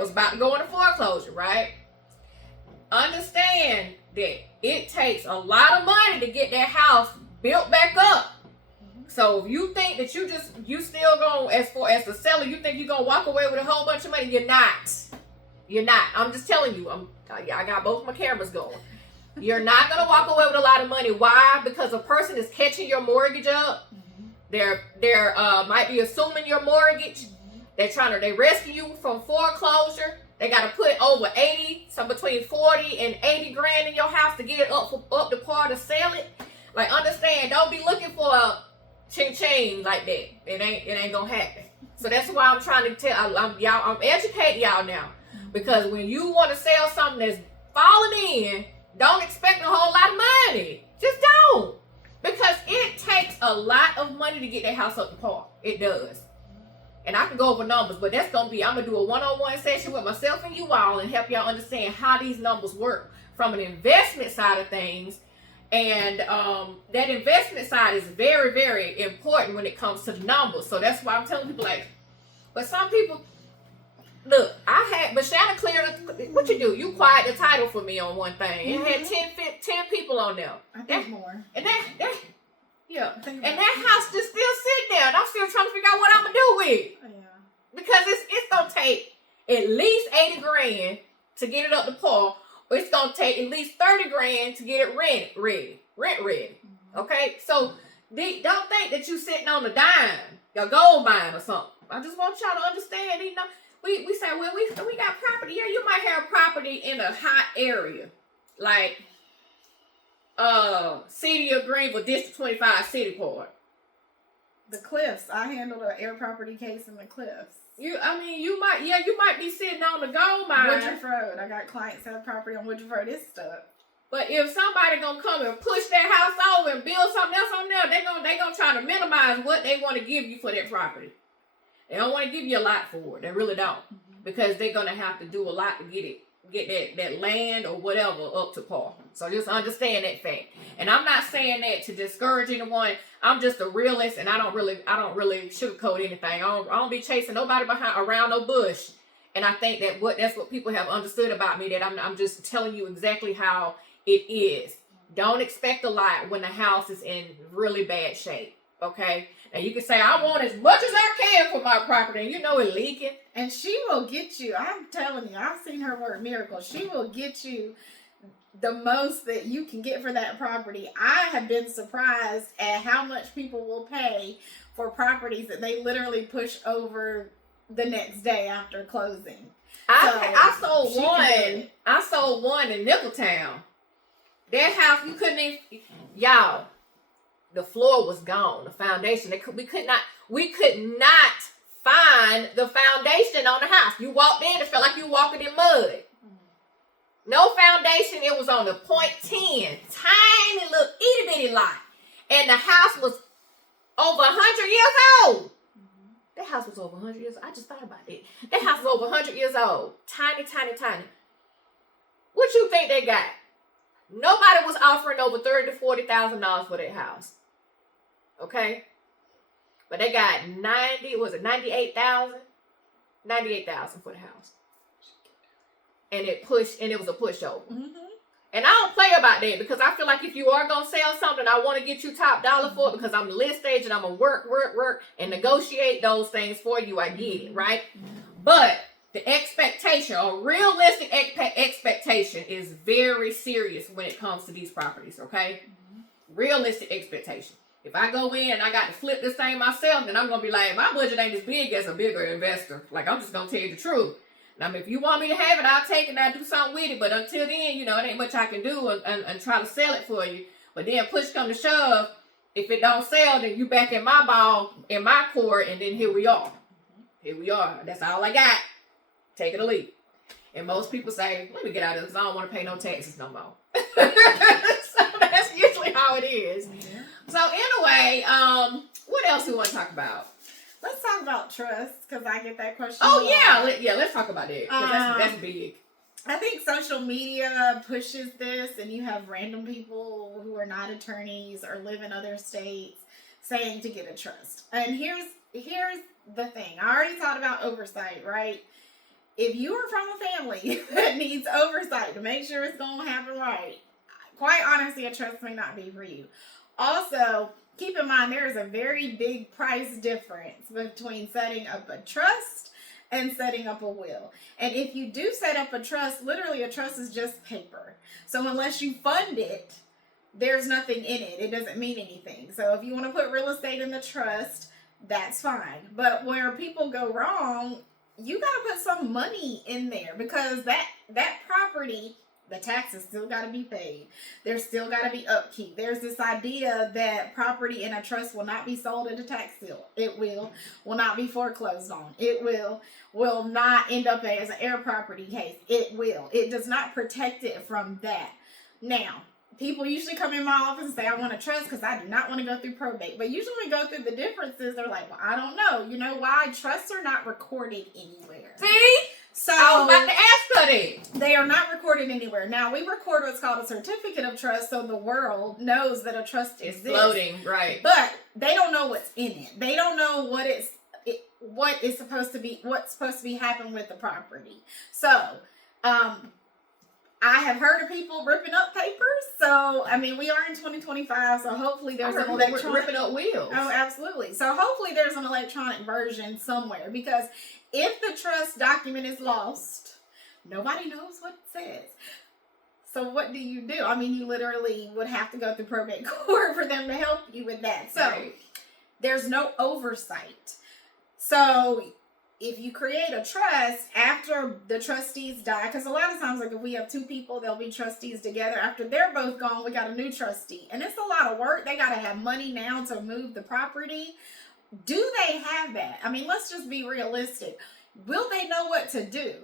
was about to go into foreclosure. Right? Understand that it takes a lot of money to get that house built back up. Mm-hmm. So if you think that you still gonna, as the seller, you think you're gonna walk away with a whole bunch of money, you're not. You're not. I'm just telling you. I got both my cameras going. You're not gonna walk away with a lot of money. Why? Because a person is catching your mortgage up. Mm-hmm. They're might be assuming your mortgage. Mm-hmm. They rescue you from foreclosure. They got to put over 80, some between 40 and 80 grand in your house to get it up to par to sell it. Like, understand, don't be looking for a ching like that. It ain't gonna happen. So that's why I'm trying to tell I'm educating y'all now. Because when you want to sell something that's falling in, don't expect a whole lot of money. Just don't. Because it takes a lot of money to get that house up to par. It does. And I can go over numbers, but I'm going to do a one-on-one session with myself and you all and help y'all understand how these numbers work from an investment side of things. And that investment side is very, very important when it comes to the numbers. So that's why I'm telling people, like, but some people, look, Michanna cleared, what you do? You quiet the title for me on one thing. Mm-hmm. It had 10 people on there. I think more. And yeah, and that house just still sitting there, and I'm still trying to figure out what I'm gonna do with it. Yeah. Because it's gonna take at least 80 grand to get it up to par, or it's gonna take at least 30 grand to get it rent ready. Mm-hmm. Okay, so don't think that you sitting on a dime, your gold mine or something. I just want y'all to understand. We say, well, we got property. Yeah, you might have property in a hot area, like City of Greenville, District 25, City Part. The Cliffs. I handled an air property case in the Cliffs. You might be sitting on the gold mine. Woodruff Road. I got clients that have property on Woodruff Road. It's stuck. But if somebody gonna come and push that house over and build something else on there, they gonna try to minimize what they want to give you for that property. They don't want to give you a lot for it. They really don't, because they're gonna have to do a lot to get that land or whatever up to par. So just understand that fact. And I'm not saying that to discourage anyone. I'm just a realist, and I don't really sugarcoat anything. I don't be chasing nobody around no bush. And I think that's what people have understood about me, that I'm just telling you exactly how it is. Don't expect a lot when the house is in really bad shape. Okay? Now you can say, I want as much as I can for my property, and you know it's leaking. And she will get you, I'm telling you, I've seen her work miracles. She will get you the most that you can get for that property. I have been surprised at how much people will pay for properties that they literally push over the next day after closing. I sold one in Nickeltown. That house, you couldn't even, y'all, the floor was gone, the foundation. We could not find the foundation on the house. You walked in, it felt like you were walking in mud. No foundation. It was on the 0.10, tiny little itty bitty lot, and the house was over 100 years old. That house was over 100 years old. I just thought about it. That house was over 100 years old. Tiny. What you think they got? Nobody was offering over $30,000 to $40,000 for that house. Okay? but they got 98,000? 98,000 for the house. And it was a pushover. Mm-hmm. And I don't play about that because I feel like if you are going to sell something, I want to get you top dollar for it because I'm the list agent. I'm going to work, and negotiate those things for you. I get it, right? But the expectation, a realistic expectation is very serious when it comes to these properties, okay? Realistic expectation. If I go in and I got to flip this thing myself, then I'm going to be like, my budget ain't as big as a bigger investor. Like, I'm just going to tell you the truth. Now, if you want me to have it, I'll take it and I'll do something with it. But until then, you know, it ain't much I can do and try to sell it for you. But then push come to shove, if it don't sell, then you back in my ball, in my court, and then here we are. Here we are. That's all I got. Take it or leave it. And most people say, let me get out of this because I don't want to pay no taxes no more. So that's usually how it is. Yeah. So anyway, what else do we want to talk about? Let's talk about trust because I get that question. Oh yeah, let's talk about that because that's big. I think social media pushes this, and you have random people who are not attorneys or live in other states saying to get a trust. And here's the thing. I already thought about oversight, right? If you are from a family that needs oversight to make sure it's going to happen right, quite honestly, a trust may not be for you. Also, keep in mind, there is a very big price difference between setting up a trust and setting up a will. And if you do set up a trust, literally a trust is just paper. So unless you fund it, there's nothing in it. It doesn't mean anything. So if you want to put real estate in the trust, that's fine. But where people go wrong, you got to put some money in there because that property, the taxes still got to be paid. There's still got to be upkeep. There's this idea that property in a trust will not be sold at a tax sale. It will not be foreclosed on. It will not end up as an heir property case. It will. It does not protect it from that. Now, people usually come in my office and say, I want a trust because I do not want to go through probate. But usually when we go through the differences, they're like, well, I don't know. You know why? Trusts are not recorded anywhere. See? So I was about to ask her that. They are not recorded anywhere. Now, we record what's called a certificate of trust so the world knows that a trust exists. It's floating, right. But they don't know what's in it. They don't know what is supposed to be, what's supposed to be happening with the property. So, I have heard of people ripping up papers. So, I mean, we are in 2025, so hopefully there's an electronic... ripping up wheels. Oh, absolutely. So, hopefully there's an electronic version somewhere. Because if the trust document is lost, nobody knows what it says. So, what do you do? I mean, you literally would have to go through probate court for them to help you with that. So, right. There's no oversight. So, if you create a trust after the trustees die, because a lot of times, like if we have two people, they'll be trustees together. After they're both gone, we got a new trustee. And it's a lot of work. They got to have money now to move the property. Do they have that? I mean, let's just be realistic. Will they know what to do?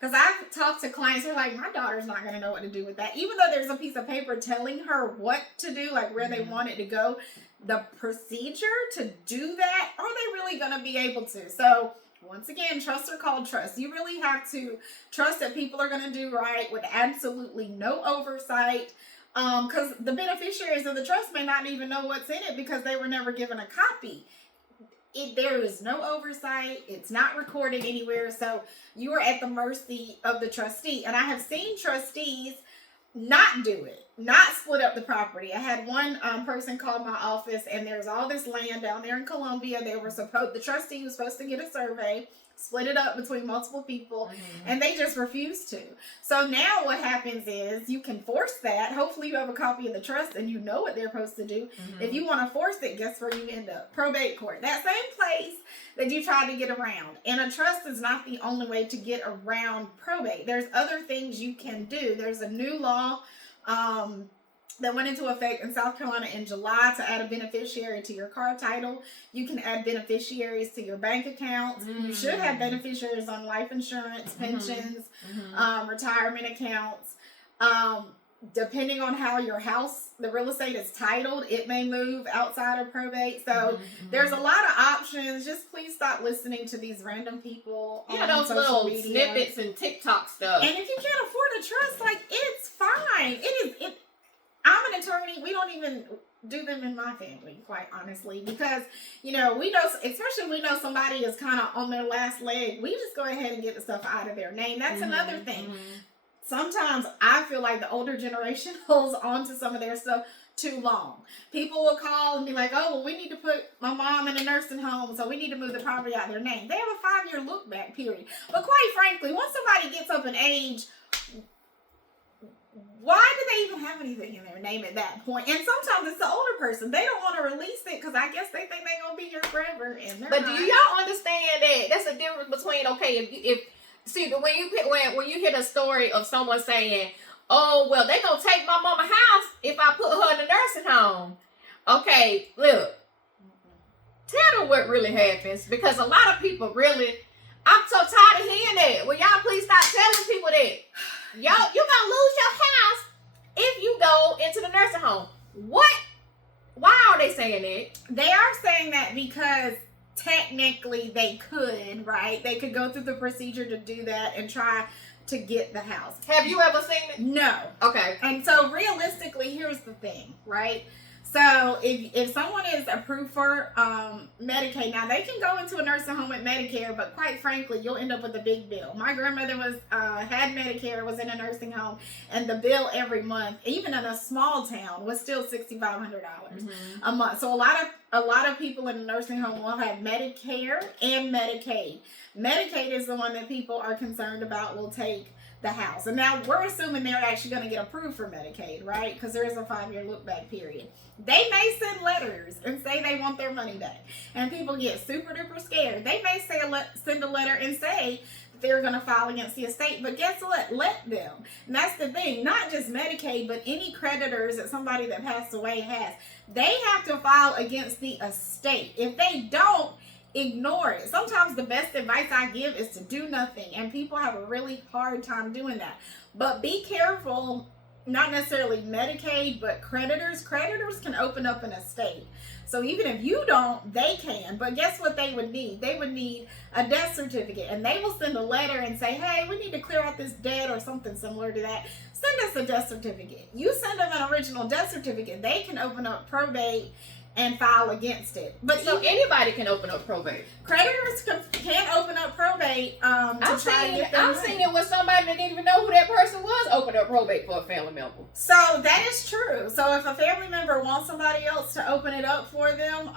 Because I've talked to clients who are like, my daughter's not going to know what to do with that. Even though there's a piece of paper telling her what to do, like where they want it to go, the procedure to do that, are they really going to be able to? So, once again, trusts are called trusts. You really have to trust that people are going to do right with absolutely no oversight. Because the beneficiaries of the trust may not even know what's in it because they were never given a copy. There is no oversight. It's not recorded anywhere. So you are at the mercy of the trustee. And I have seen trustees not do it, not split up the property. I had one person call my office, and there's all this land down there in Columbia. The trustee was supposed to get a survey, split it up between multiple people, and they just refused to. So now what happens is you can force that. Hopefully you have a copy of the trust and you know what they're supposed to do. If you want to force it, guess where you end up? Probate court. That same place that you tried to get around. And a trust is not the only way to get around probate. There's other things you can do. There's a new law that went into effect in South Carolina in July to add a beneficiary to your car title. You can add beneficiaries to your bank accounts. You should have beneficiaries on life insurance, pensions, retirement accounts. Depending on how your house, the real estate is titled, it may move outside of probate. So there's a lot of options. Just please stop listening to these random people on those social little media. snippets and TikTok stuff. And if you can't afford a trust, like, it's fine. I'm an attorney. We don't even do them in my family, quite honestly, because we know, especially we know somebody is kind of on their last leg. We just go ahead and get the stuff out of their name. That's another thing. Sometimes I feel like the older generation holds on to some of their stuff too long. People will call and be like, oh, well, we need to put my mom in a nursing home, so we need to move the property out of their name. They have a 5-year look back period. But quite frankly, once somebody gets up in age, why do they even have anything in their name at that point? And sometimes it's the older person. They don't want to release it because I guess they think they're going to be here forever. But do y'all understand that that's a difference between, okay, when you hear the story of someone saying, oh, well, they going to take my mama house if I put her in a nursing home. Okay, look, tell them what really happens, because a lot of people really, I'm so tired of hearing that. Will y'all please stop telling people that? You're going to lose your house if you go into the nursing home. What? Why are they saying that? They are saying that because technically they could, right? They could go through the procedure to do that and try to get the house. Have you ever seen it? No. Okay. And so realistically, here's the thing, right? So if someone is approved for Medicaid, now they can go into a nursing home with Medicare, but quite frankly, you'll end up with a big bill. My grandmother had Medicare, was in a nursing home, and the bill every month, even in a small town, was still $6,500 a month. So a lot of people in a nursing home will have Medicare and Medicaid. Medicaid is the one that people are concerned about will take the house. And now we're assuming they're actually going to get approved for Medicaid, right? Because there is a 5-year look back period. They may send letters and say they want their money back. And people get super duper scared. They may send a letter and say that they're going to file against the estate. But guess what? Let them. And that's the thing. Not just Medicaid, but any creditors that somebody that passed away has. They have to file against the estate. If they don't, ignore it. Sometimes the best advice I give is to do nothing, and people have a really hard time doing that. But be careful, not necessarily Medicaid, but creditors. Creditors can open up an estate. So even if you don't, they can. But guess what they would need? They would need a death certificate, and they will send a letter and say, hey, we need to clear out this debt or something similar to that. Send us a death certificate. You send them an original death certificate, they can open up probate and file against it. But so anybody can open up probate. Creditors can open up probate I've seen it with somebody that didn't even know who that person was open up probate for a family member. So that is true. So if a family member wants somebody else to open it up for them,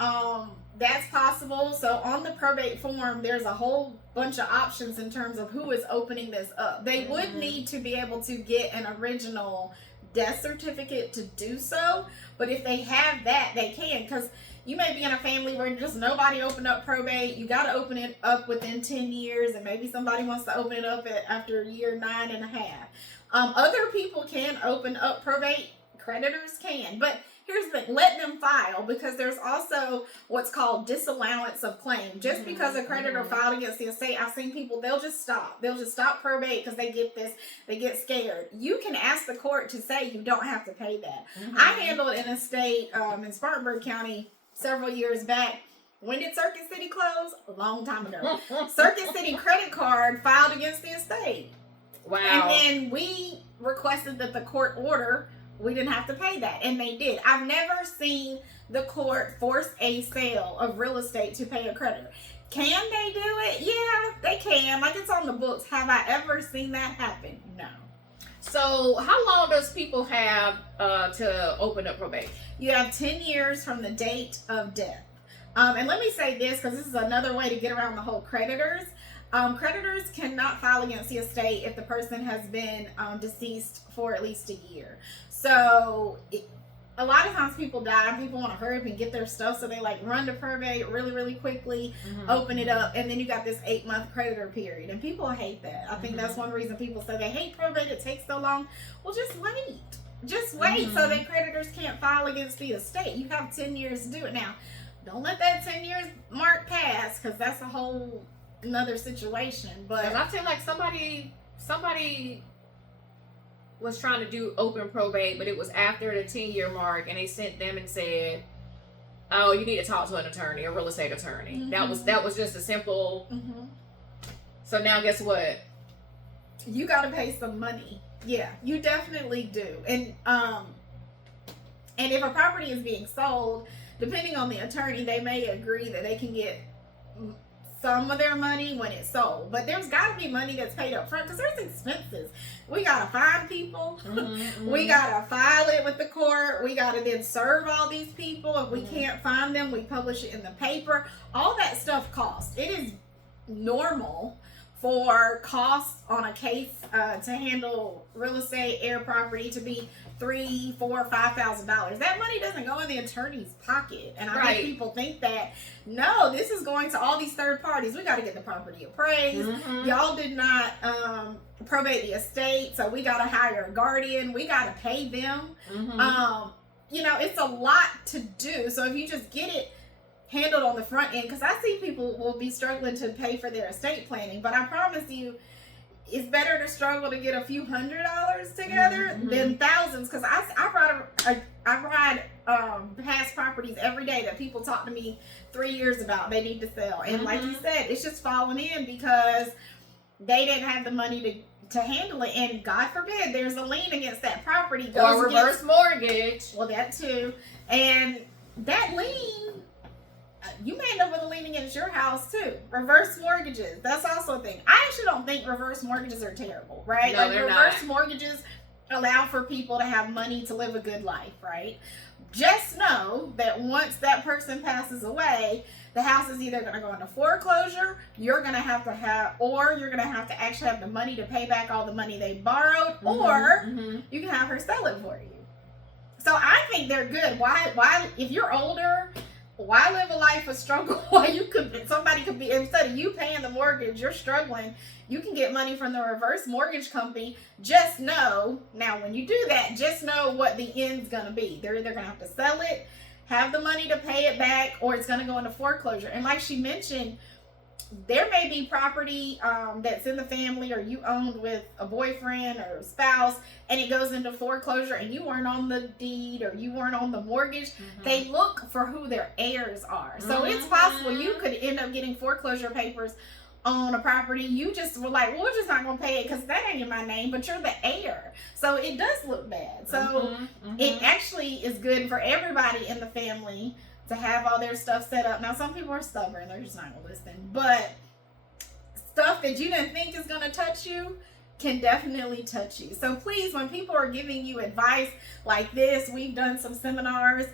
that's possible. So on the probate form, there's a whole bunch of options in terms of who is opening this up. They would need to be able to get an original death certificate to do so, but if they have that, they can, because you may be in a family where just nobody opened up probate. You got to open it up within 10 years, and maybe somebody wants to open it up after year 9.5. Other people can open up probate. Creditors can, but here's the thing, let them file, because there's also what's called disallowance of claim. Just because a creditor filed against the estate, I've seen people, they'll just stop probate because they get scared. You can ask the court to say you don't have to pay that. I handled an estate in Spartanburg County several years back. When did Circuit City close? A long time ago. Circuit City credit card filed against the estate. Wow. And then we requested that the court order, we didn't have to pay that, and they did. I've never seen the court force a sale of real estate to pay a creditor. Can they do it? Yeah, they can. Like, it's on the books. Have I ever seen that happen? No. So how long does people have to open up probate? You have 10 years from the date of death. And let me say this, because this is another way to get around the whole creditors. Creditors cannot file against the estate if the person has been deceased for at least a year. So a lot of times people die and people want to hurry up and get their stuff, so they run to probate really, really quickly, open it up, and then you got this 8-month creditor period. And people hate that. I think that's one reason people say they hate probate, it takes so long. Well, just wait. Just wait so that creditors can't file against the estate. You have 10 years to do it. Now, don't let that 10 years mark pass, because that's a whole another situation. But I feel like somebody was trying to do open probate, but it was after the 10-year mark, and they sent them and said, oh, you need to talk to an attorney, a real estate attorney. That was just a simple. So now guess what? You got to pay some money. Yeah, you definitely do. And And if a property is being sold, depending on the attorney, they may agree that they can get some of their money when it's sold. But there's got to be money that's paid up front because there's expenses. We got to find people. We got to file it with the court. We got to then serve all these people. If we can't find them, we publish it in the paper. All that stuff costs. It is normal for costs on a case to handle real estate, air property to be $3,000, $4,000, $5,000. That money doesn't go in the attorney's pocket, and I think people think that no, this is going to all these third parties. We got to get the property appraised. Y'all did not probate the estate, so we got to hire a guardian. We got to pay them. You know, it's a lot to do. So if you just get it handled on the front end, because I see people will be struggling to pay for their estate planning, but I promise you, it's better to struggle to get a few $100s together than thousands. Because I ride past properties every day that people talk to me 3 years about they need to sell, and like you said, it's just falling in because they didn't have the money to handle it, and God forbid there's a lien against that property, or reverse mortgage. Well, that too, and that lien. You may end up with a lien against your house too. Reverse mortgages, that's also a thing. I actually don't think reverse mortgages are terrible, right? No, like reverse mortgages allow for people to have money to live a good life, right? Just know that once that person passes away, the house is either going to go into foreclosure, you're going to have to actually have the money to pay back all the money they borrowed, or you can have her sell it for you. So I think they're good. Why if you're older, why live a life of struggle while somebody could be, instead of you paying the mortgage, you're struggling, you can get money from the reverse mortgage company. Just know, now when you do that, just know what the end's going to be. They're either going to have to sell it, have the money to pay it back, or it's going to go into foreclosure. And like she mentioned, there may be property that's in the family or you owned with a boyfriend or a spouse, and it goes into foreclosure and you weren't on the deed or you weren't on the mortgage. They look for who their heirs are. So it's possible you could end up getting foreclosure papers on a property. You just were like, well, we're just not going to pay it because that ain't in my name, but you're the heir. So it does look bad. So it actually is good for everybody in the family to have all their stuff set up. Now, some people are stubborn. They're just not going to listen. But stuff that you didn't think is going to touch you can definitely touch you. So please, when people are giving you advice like this, we've done some seminars,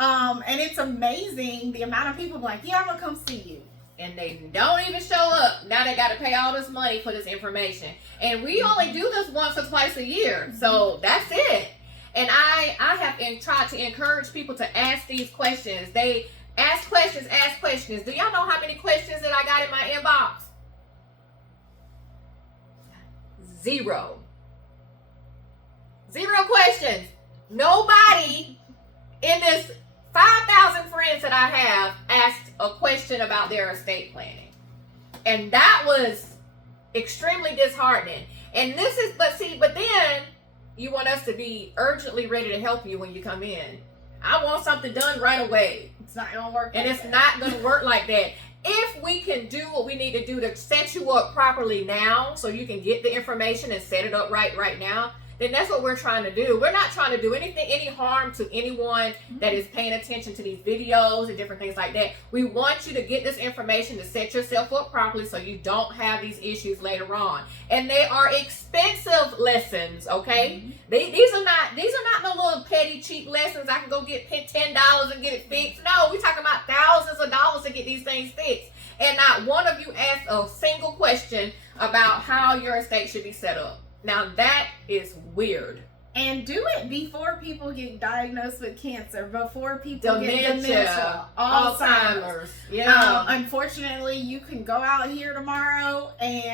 and it's amazing the amount of people like, yeah, I'm going to come see you. And they don't even show up. Now they got to pay all this money for this information. And we only do this once or twice a year. So that's it. And I have tried to encourage people to ask these questions. They ask questions. Do y'all know how many questions that I got in my inbox? 0 questions. Nobody in this 5,000 friends that I have asked a question about their estate planning. And that was extremely disheartening. And but then you want us to be urgently ready to help you when you come in. I want something done right away. It's not going to work. And it's not going to work like that. If we can do what we need to do to set you up properly now so you can get the information and set it up right now, then that's what we're trying to do. We're not trying to do any harm to anyone that is paying attention to these videos and different things like that. We want you to get this information to set yourself up properly so you don't have these issues later on. And they are expensive lessons, okay? These are not no little petty cheap lessons. I can go get $10 and get it fixed. No, we're talking about thousands of dollars to get these things fixed. And not one of you asked a single question about how your estate should be set up. Now that is weird. And do it before people get diagnosed with cancer, before people get dementia, Alzheimer's. Yeah. Unfortunately, you can go out here tomorrow and